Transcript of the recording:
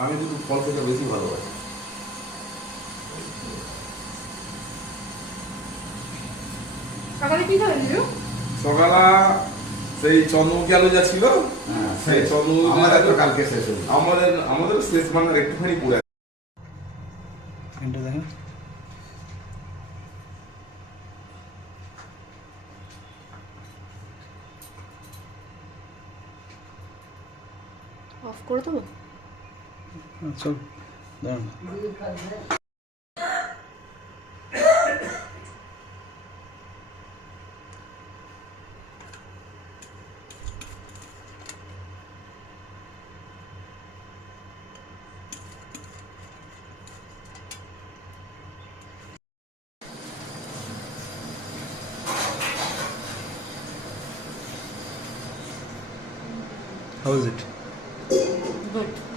আমি কিন্তু ফল খেতে বেশি ভালোবাসি। সকালে কি খাবেন দিদু? সকালা সেই চন্দ্রমুখী আলু যা ছিল, সেই চন্দ্রমুখী আমাদের তো কালকে শেষ হয়ে গেছে। আমাদের শেষ মানে একটুখানি পুরা। এটা দেখেন অফ করে দেবো। চল দাঁড়ান How is it? গুড।